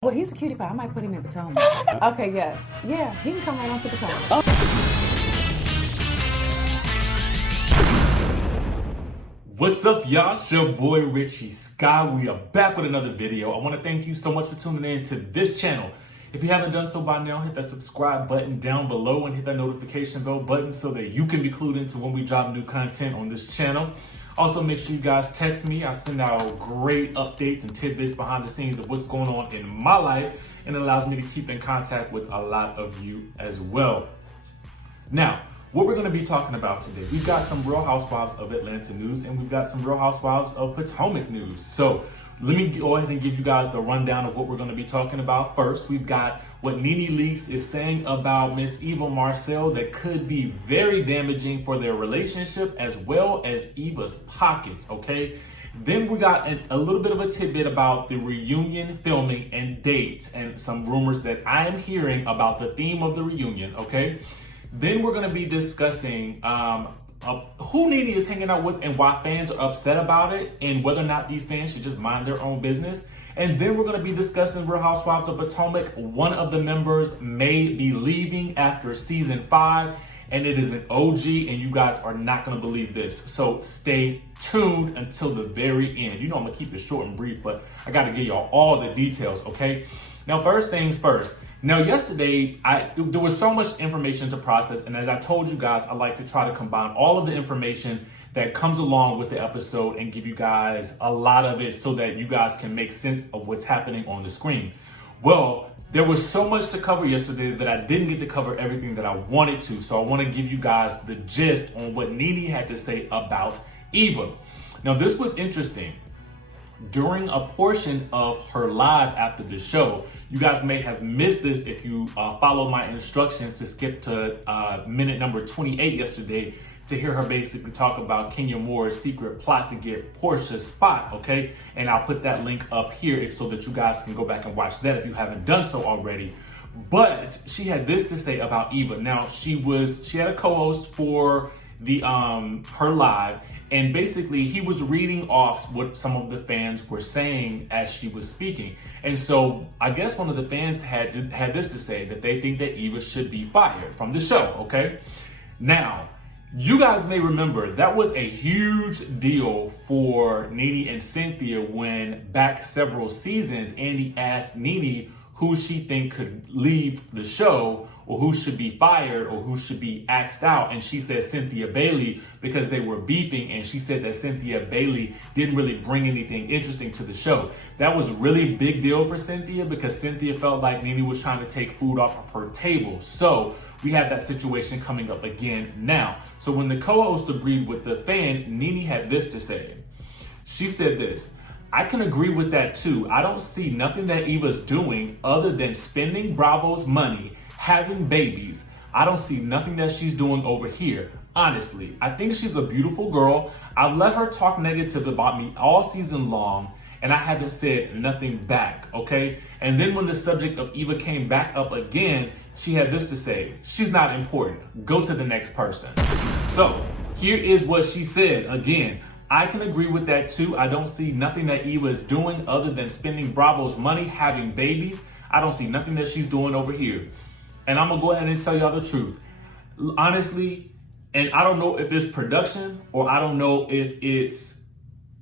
Well, he's a cutie pie. I might put him in Potomac. Okay, yes. Yeah, he can come right on to Potomac. What's up, y'all? It's your boy Richie Sky. We are back with another video. I want to thank you so much for tuning in to this channel. If you haven't done so by now, hit that subscribe button down below and hit that notification bell button so that you can be clued into when we drop new content on this channel. Also, make sure you guys text me. I send out great updates and tidbits behind the scenes of what's going on in my life, and it allows me to keep in contact with a lot of you as well. Now, what we're going to be talking about today, we've got some Real Housewives of Atlanta news and we've got some Real Housewives of Potomac news. So let me go ahead and give you guys the rundown of what we're going to be talking about. First, we've got what Nene Leaks is saying about Miss Eva Marcel that could be very damaging for their relationship as well as Eva's pockets, okay? Then we got a little bit of a tidbit about the reunion filming and dates and some rumors that I'm hearing about the theme of the reunion, okay? Then we're going to be discussing who Nene is hanging out with and why fans are upset about it and whether or not these fans should just mind their own business. And then we're going to be discussing Real Housewives of Potomac. One of the members may be leaving after season 5, and it is an OG, and you guys are not going to believe this. So stay tuned until the very end. You know I'm going to keep it short and brief, but I got to give y'all all the details, okay? Now, first things first. Now, yesterday, there was so much information to process, and as I told you guys, I like to try to combine all of the information that comes along with the episode and give you guys a lot of it so that you guys can make sense of what's happening on the screen. Well, there was so much to cover yesterday that I didn't get to cover everything that I wanted to, so I want to give you guys the gist on what Nene had to say about Eva. Now, this was interesting. During a portion of her live after the show, you guys may have missed this if you follow my instructions to skip to minute number 28 yesterday to hear her basically talk about Kenya Moore's secret plot to get Porsha's spot, okay? And I'll put that link up here so that you guys can go back and watch that if you haven't done so already. But she had this to say about Eva. Now, she had a co-host for the her live, and basically he was reading off what some of the fans were saying as she was speaking. And so I guess one of the fans had this to say, that they think that Eva should be fired from the show, okay? Now, you guys may remember that was a huge deal for Nene and Cynthia when back several seasons, Andy asked Nene who she think could leave the show or who should be fired or who should be axed out. And she said Cynthia Bailey because they were beefing, and she said that Cynthia Bailey didn't really bring anything interesting to the show. That was a really big deal for Cynthia because Cynthia felt like Nene was trying to take food off of her table. So we have that situation coming up again now. So when the co-host agreed with the fan, Nene had this to say. She said this: I can agree with that too. I don't see nothing that Eva's doing other than spending Bravo's money, having babies. I don't see nothing that she's doing over here. Honestly, I think she's a beautiful girl. I've let her talk negative about me all season long, and I haven't said nothing back, okay? And then when the subject of Eva came back up again, she had this to say: she's not important. Go to the next person. So here is what she said again. I can agree with that too. I don't see nothing that Eva is doing other than spending Bravo's money, having babies. I don't see nothing that she's doing over here. And I'm gonna go ahead and tell y'all the truth. Honestly, and I don't know if it's production or I don't know if it's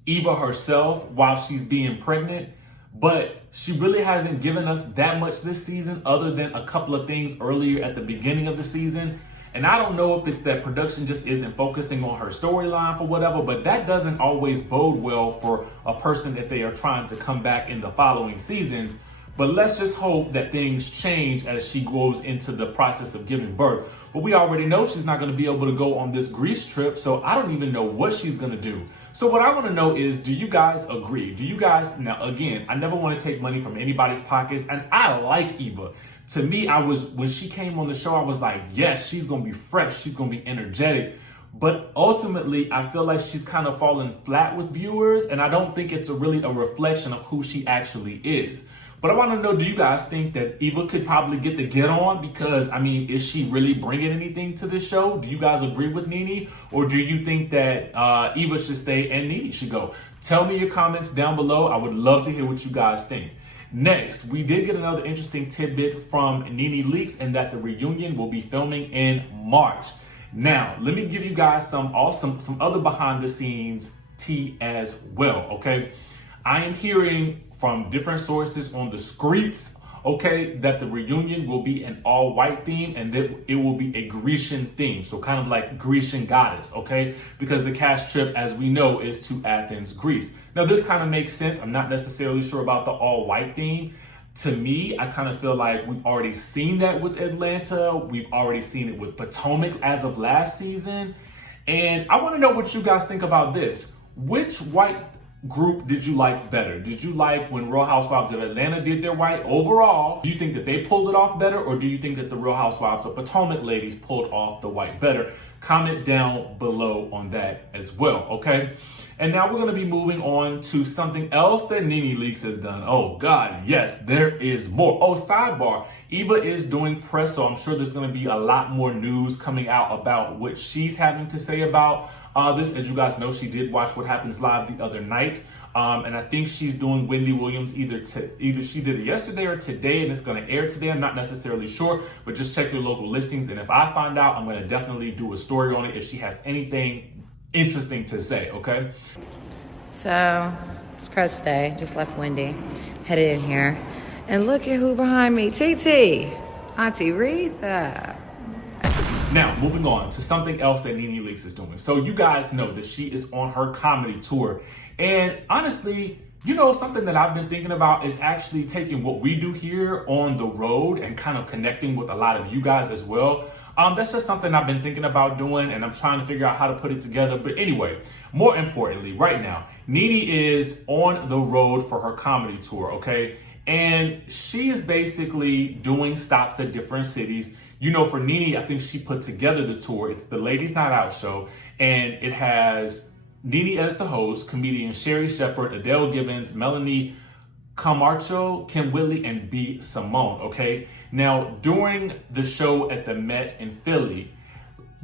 Eva herself while she's being pregnant, but she really hasn't given us that much this season other than a couple of things earlier at the beginning of the season. And I don't know if it's that production just isn't focusing on her storyline for whatever, but that doesn't always bode well for a person if they are trying to come back in the following seasons. But let's just hope that things change as she goes into the process of giving birth. But we already know she's not going to be able to go on this Greece trip, so I don't even know what she's going to do. So what I want to know is, do you guys agree? Do you guys, now again, I never want to take money from anybody's pockets, and I like Eva. To me, when she came on the show, I was like, yes, she's going to be fresh. She's going to be energetic. But ultimately, I feel like she's kind of fallen flat with viewers, and I don't think it's really a reflection of who she actually is. But I want to know, do you guys think that Eva could probably get on? Because, I mean, is she really bringing anything to this show? Do you guys agree with Nene? Or do you think that Eva should stay and Nene should go? Tell me your comments down below. I would love to hear what you guys think. Next, we did get another interesting tidbit from Nene Leaks, and that the reunion will be filming in March. Now, let me give you guys some other behind the scenes tea as well, okay? I am hearing from different sources on the streets, okay, that the reunion will be an all-white theme and that it will be a Grecian theme. So kind of like Grecian goddess, okay? Because the cast trip, as we know, is to Athens, Greece. Now, this kind of makes sense. I'm not necessarily sure about the all-white theme. To me, I kind of feel like we've already seen that with Atlanta. We've already seen it with Potomac as of last season. And I want to know what you guys think about this. Which white group did you like better? Did you like when Real Housewives of Atlanta did their white overall? Do you think that they pulled it off better, or do you think that the Real Housewives of Potomac ladies pulled off the white better? Comment down below on that as well, okay? And now we're going to be moving on to something else that Nene Leaks has done. Oh God, yes, there is more. Oh, sidebar, Eva is doing press, so I'm sure there's going to be a lot more news coming out about what she's having to say about this. As you guys know, she did watch What Happens Live the other night, and I think she's doing Wendy Williams either she did it yesterday or today, and it's going to air today. I'm not necessarily sure, but just check your local listings, and if I find out, I'm going to definitely do a story on it if she has anything interesting to say, okay? So it's press day. Just left Wendy, headed in here, and look at who behind me. TT, Auntie Retha. Now, moving on to something else that Nene Leaks is doing. So you guys know that she is on her comedy tour. And honestly, you know, something that I've been thinking about is actually taking what we do here on the road and kind of connecting with a lot of you guys as well. That's just something I've been thinking about doing, and I'm trying to figure out how to put it together. But anyway, more importantly, right now, Nene is on the road for her comedy tour, okay? And she is basically doing stops at different cities. You know, for Nene, I think she put together the tour. It's the Ladies Night Out show, and it has Nene as the host, comedian Sherry Shepherd, Adele Givens, Melanie Camacho, Kim Whitley, and B. Simone, okay? Now, during the show at the Met in Philly,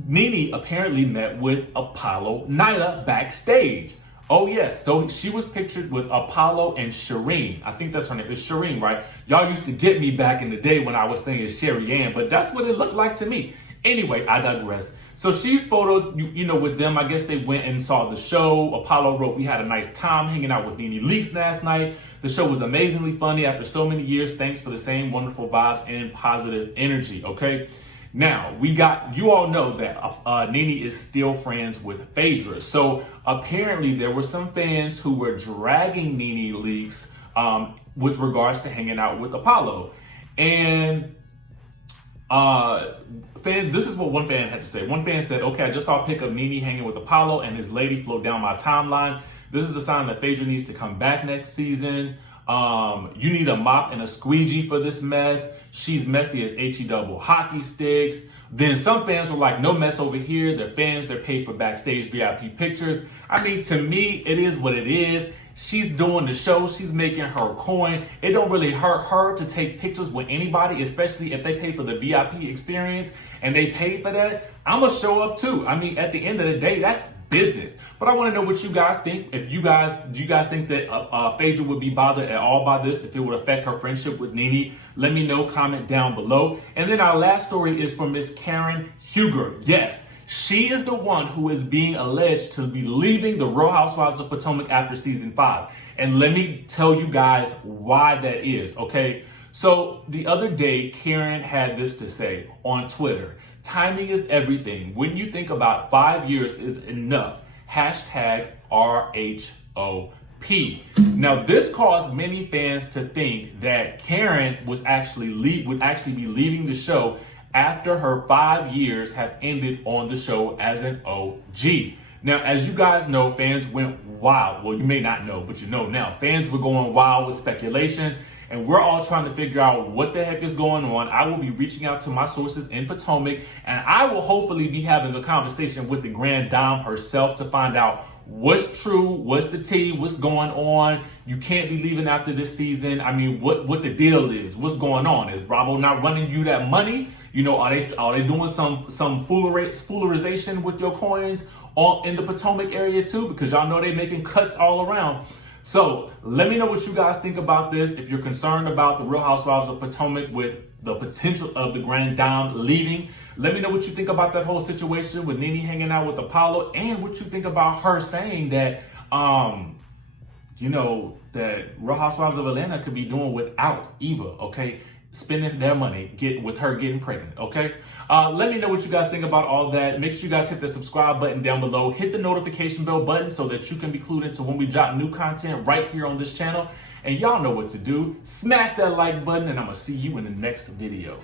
Nene apparently met with Apollo Nyla backstage. Oh yes, so she was pictured with Apollo and Shireen. I think that's her name. It's Shireen, right? Y'all used to get me back in the day when I was saying Sherry Ann, but that's what it looked like to me. Anyway, I digress. So she's photoed, you know, with them. I guess they went and saw the show. Apollo wrote, "We had a nice time hanging out with Nene Leaks last night. The show was amazingly funny after so many years. Thanks for the same wonderful vibes and positive energy," okay? Now, you all know that Nene is still friends with Phaedra. So apparently there were some fans who were dragging Nene Leaks with regards to hanging out with Apollo. And this is what one fan had to say. One fan said, "Okay, I just saw a pic of Nene hanging with Apollo and his lady float down my timeline. This is a sign that Phaedra needs to come back next season. You need a mop and a squeegee for this mess. She's messy as HE double hockey sticks." Then some fans were like, "No mess over here. They're fans. They're paid for backstage VIP pictures." I mean, to me, it is what it is. She's doing the show. She's making her coin. It don't really hurt her to take pictures with anybody, especially if they pay for the VIP experience and they pay for that. I'm going to show up too. I mean, at the end of the day, that's business. But I want to know what you guys think. Do you guys think that Phaedra would be bothered at all by this, if it would affect her friendship with Nene? Let me know, comment down below. And then our last story is from Miss Karen Huger. Yes, she is the one who is being alleged to be leaving the Real Housewives of Potomac after season 5. And let me tell you guys why that is, okay? So the other day, Karen had this to say on Twitter: "Timing is everything. When you think about 5 years is enough. Hashtag RHOP." Now, this caused many fans to think that Karen would actually be leaving the show after her 5 years have ended on the show as an OG. Now, as you guys know, fans went wild. Well, you may not know, but you know now. Fans were going wild with speculation, and we're all trying to figure out what the heck is going on. I will be reaching out to my sources in Potomac, and I will hopefully be having a conversation with the Grand Dame herself to find out what's true, what's the tea, what's going on. You can't be leaving after this season. I mean, what the deal is, what's going on? Is Bravo not running you that money? You know, are they doing some foolerization with your coins in the Potomac area too? Because y'all know they making cuts all around. So let me know what you guys think about this. If you're concerned about the Real Housewives of Potomac with the potential of the Grand Dame leaving, let me know what you think about that whole situation with Nene hanging out with Apollo, and what you think about her saying that, you know, that Real Housewives of Atlanta could be doing without Eva, okay? Spending their money with her getting pregnant, okay? Let me know what you guys think about all that. Make sure you guys hit the subscribe button down below. Hit the notification bell button so that you can be clued into when we drop new content right here on this channel. And y'all know what to do. Smash that like button, and I'm gonna see you in the next video.